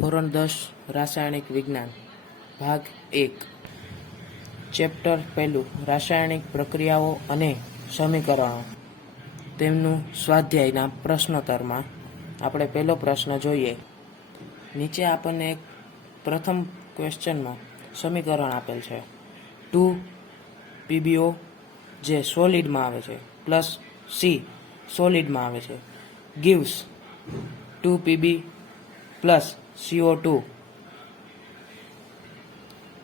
ધોરણ 10 રાસાયણિક વિજ્ઞાન ભાગ 1 ચેપ્ટર 1 રાસાયણિક પ્રક્રિયાઓ અને સમીકરણો તેમનું સ્વાધ્યાયના પ્રશ્નોત્તરમાં આપણે પહેલો પ્રશ્ન જોઈએ. નીચે આપણને એક પ્રથમ ક્વેશ્ચનમાં સમીકરણ આપેલ છે 2 PbO જે સોલિડમાં આવે છે પ્લસ C સોલિડમાં આવે છે gives 2 Pb પ્લસ CO2.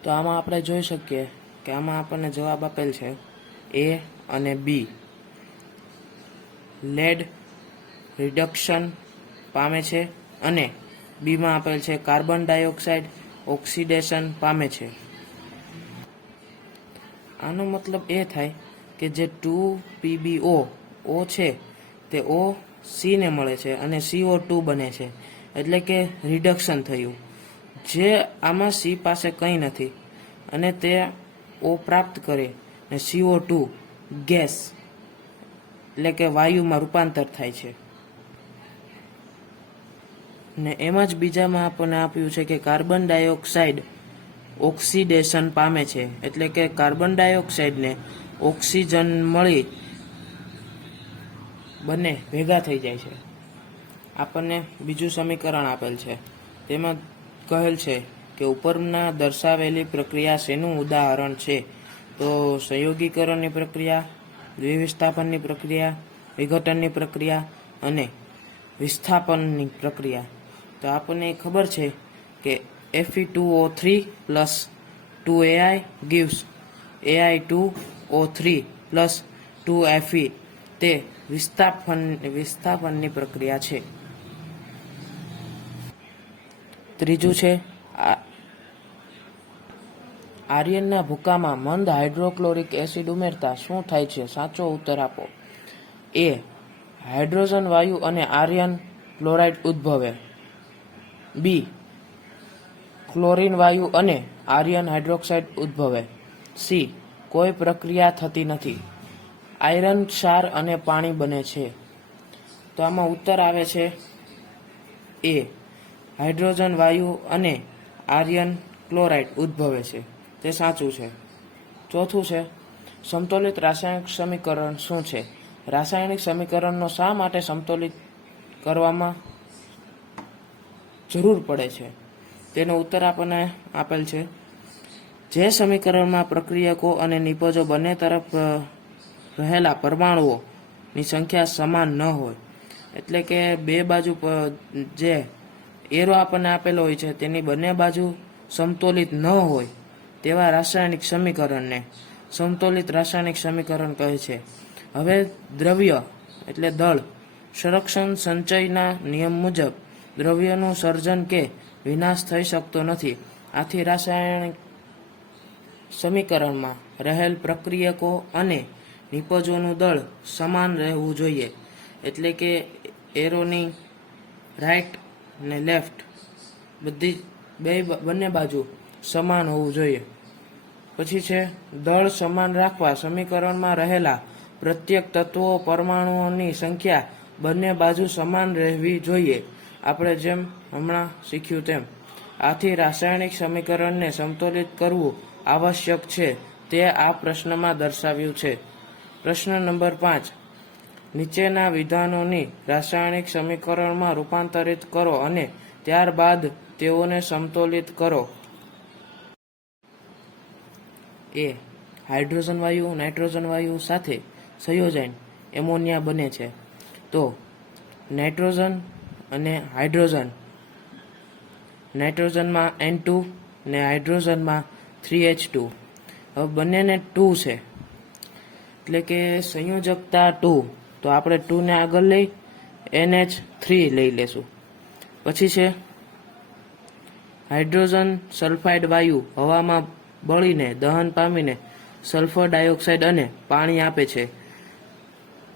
તો આમાં આપણે જોઈ શકીએ કે આમાં આપણને જવાબ આપેલ છે A અને B. લેડ રિડક્શન પામે છે અને બીમાં આપેલ છે કાર્બન ડાયોક્સાઇડ ઓક્સિડેશન પામે છે. આનો મતલબ એ થાય કે જે 2 PbO O છે તે O C ને મળે છે અને CO2 બને છે, એટલે કે રિડક્શન થયું. જે આમાં C પાસે કંઈ નથી અને તે O પ્રાપ્ત કરે ને CO2 ગેસ એટલે કે વાયુમાં રૂપાંતર થાય છે. ને એમાં જ બીજામાં આપણને આપ્યું છે કે કાર્બન ડાયોક્સાઇડ ઓક્સિડેશન પામે છે, એટલે કે કાર્બન ડાયોક્સાઇડને ઓક્સિજન મળી બંને ભેગા થઈ જાય છે. આપણને બીજું સમીકરણ આપેલ છે, તેમાં કહેલ છે કે ઉપરના દર્શાવેલી પ્રક્રિયા શેનું ઉદાહરણ છે? તો સંયોગીકરણની પ્રક્રિયા, દ્વિવિસ્થાપનની પ્રક્રિયા, વિઘટનની પ્રક્રિયા અને વિસ્થાપનની પ્રક્રિયા. તો આપણને ખબર છે કે Fe2O3 plus 2Ai gives Ai2O3 plus 2Fe તે વિસ્થાપનની પ્રક્રિયા છે. ત્રીજું છે આર્યનના ભૂકામાં મંદ હાઇડ્રોક્લોરિક એસિડ ઉમેરતા શું થાય છે? સાચો ઉત્તર આપો. A હાઇડ્રોજન વાયુ અને આર્યન ક્લોરાઇડ ઉદ્ભવે. B ક્લોરીન વાયુ અને આર્યન હાઇડ્રોક્સાઇડ ઉદ્ભવે. C કોઈ પ્રક્રિયા થતી નથી. આયરન ક્ષાર અને પાણી બને છે. તો આમાં ઉત્તર આવે છે A હાઇડ્રોજન વાયુ અને આર્યન ક્લોરાઇડ ઉદ્ભવે છે, તે સાચું છે. ચોથું છે સમતોલિત રાસાયણિક સમીકરણ શું છે? રાસાયણિક સમીકરણનો શા માટે સમતોલિત કરવામાં જરૂર પડે છે? તેનો ઉત્તર આપણને આપેલ છે જે સમીકરણમાં પ્રક્રિયકો અને નિપજો બંને તરફ રહેલા પરમાણુઓની સંખ્યા સમાન ન હોય, એટલે કે બે બાજુ જે એરો આપણને આપેલો હોય છે તેની બંને બાજુ સમતોલિત ન હોય તેવા રાસાયણિક સમીકરણને સમતોલિત રાસાયણિક સમીકરણ કહે છે. હવે દ્રવ્ય એટલે દળ સંરક્ષણ સંચયના નિયમ મુજબ દ્રવ્યનું સર્જન કે વિનાશ થઈ શકતો નથી. આથી રાસાયણિક સમીકરણમાં રહેલ પ્રક્રિયકો અને નિપજોનું દળ સમાન રહેવું જોઈએ, એટલે કે એરોની રાઈટ ને લેફ્ટ બંને બાજુ સમાન હોવું જોઈએ. પછી છે દળ સમાન રાખવા સમીકરણમાં રહેલા પ્રત્યેક તત્વો પરમાણુઓની સંખ્યા બંને બાજુ સમાન રહેવી જોઈએ, આપણે જેમ હમણાં શીખ્યું તેમ. આથી રાસાયણિક સમીકરણને સમતોલિત કરવું આવશ્યક છે, તે આ પ્રશ્નમાં દર્શાવ્યું છે. પ્રશ્ન નંબર 5 નીચેના વિધાનોની રાસાયણિક સમીકરણમાં રૂપાંતરિત કરો અને ત્યારબાદ તેઓને સમતોલિત કરો. A હાઇડ્રોજન વાયુ નાઇટ્રોજન વાયુ સાથે સંયોજાઈને એમોનિયા બને છે. તો નાઇટ્રોજન અને હાઇડ્રોજન, નાઇટ્રોજનમાં N2 ને હાઇડ્રોજનમાં 3H2. હવે બંનેને 2 છે, એટલે કે સંયોજકતા 2. તો આપણે 2 ને આગળ લઈ NH3 લઈ લેશું. પછી છે હાઇડ્રોજન સલ્ફાઇડ વાયુ હવામાં બળીને દહન પામીને સલ્ફર ડાયોક્સાઇડ અને પાણી આપે છે.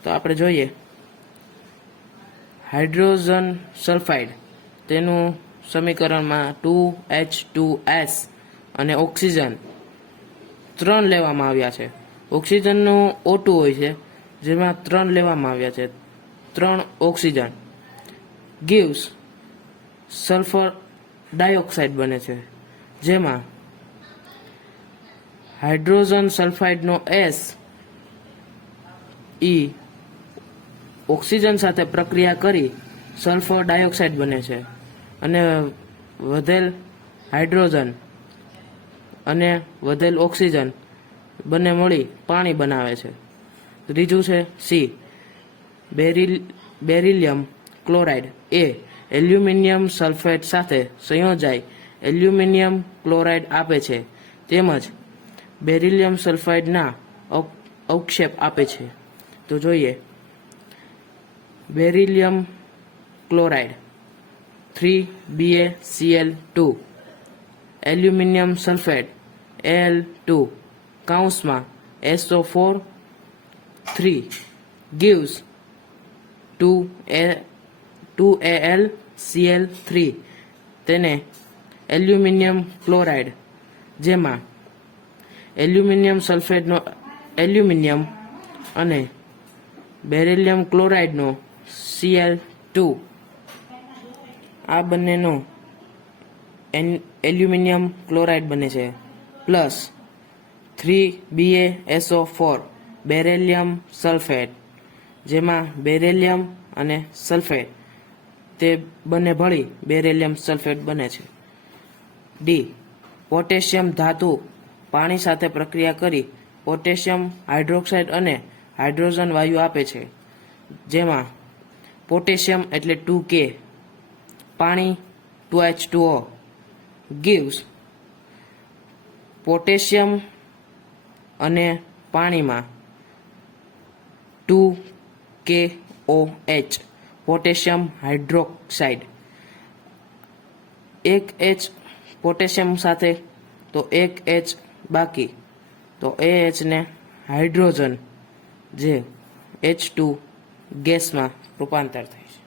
તો આપણે જોઈએ હાઇડ્રોજન સલ્ફાઇડ તેનું સમીકરણમાં 2H2S અને ઓક્સિજન 3 લેવામાં આવ્યા છે. ઓક્સિજનનું O2 હોય છે જેમાં 3 લેવામાં આવ્યા છે, 3 ઓક્સિજન gives sulfur ડાયોક્સાઇડ બને છે, જેમાં હાઇડ્રોજન સલ્ફાઇડનો S ઈ ઓક્સિજન સાથે પ્રક્રિયા કરી સલ્ફર ડાયોક્સાઇડ બને છે અને વધેલ હાઇડ્રોજન અને વધેલ ઓક્સિજન બંને મળી પાણી બનાવે છે. ત્રીજું છે સી બેરિલિયમ ક્લોરાઇડ. એ એલ્યુમિનિયમ સલ્ફેટ સાથે સંયોજાઈ એલ્યુમિનિયમ ક્લોરાઇડ આપે છે તેમજ બેરિલિયમ સલ્ફાઇડના અવક્ષેપ આપે છે. તો જોઈએ beryllium chloride 3BaCl2 aluminium sulphate Al2 કૌંસમાં SO4 3 gives 2AlCl3 તેને એલ્યુમિનિયમ ક્લોરાઇડ, જેમાં એલ્યુમિનિયમ સલ્ફેટનો એલ્યુમિનિયમ અને બેરિલિયમ ક્લોરાઇડનો Cl2 આ બંનેનો એલ્યુમિનિયમ ક્લોરાઇડ બને છે, પ્લસ 3BaSO4 બેરિલિયમ સલ્ફેટ, જેમાં બેરિલિયમ અને સલ્ફેટ તે બંને ભળી બેરિલિયમ સલ્ફેટ બને છે. ડી પોટેશિયમ ધાતુ પાણી સાથે પ્રક્રિયા કરી પોટેશિયમ હાઇડ્રોક્સાઇડ અને હાઇડ્રોજન વાયુ આપે છે, જેમાં પોટેશિયમ એટલે 2K, પાણી 2H2O gives પોટેશિયમ અને પાણીમાં 2KOH પોટેશિયમ હાઇડ્રોક્સાઇડ. એક H પોટેશિયમ સાથે તો એક H બાકી, તો એ H ને હાઇડ્રોજન જે H2 ગેસમાં રૂપાંતર થાય છે.